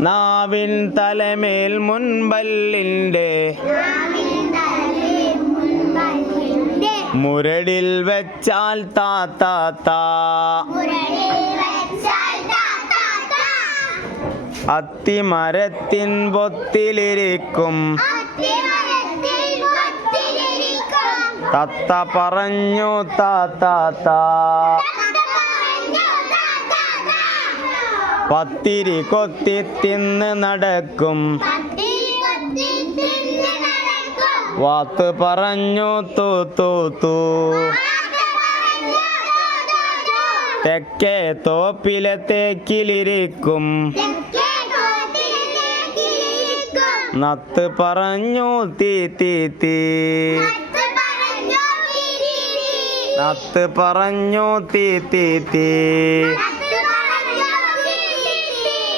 നാവിൻ തലമേൽ മുൻപല്ലിന്റെ മുരടിൽ വെച്ചാൽ താ താ താ. അത്തിമരത്തിൻ പൊത്തിലിരിക്കും തത്ത പറഞ്ഞു താ. പത്തിരി കൊത്തി തിന്ന് നടക്കും. വാത്ത് പറഞ്ഞു തൂ തൂ തൂ. തെക്കേ തോപ്പിലെ തേക്കിലിരിക്കും. നത്ത് പറഞ്ഞു തീ തീ തീ. നത്ത് പറഞ്ഞു തീ തീ തീ.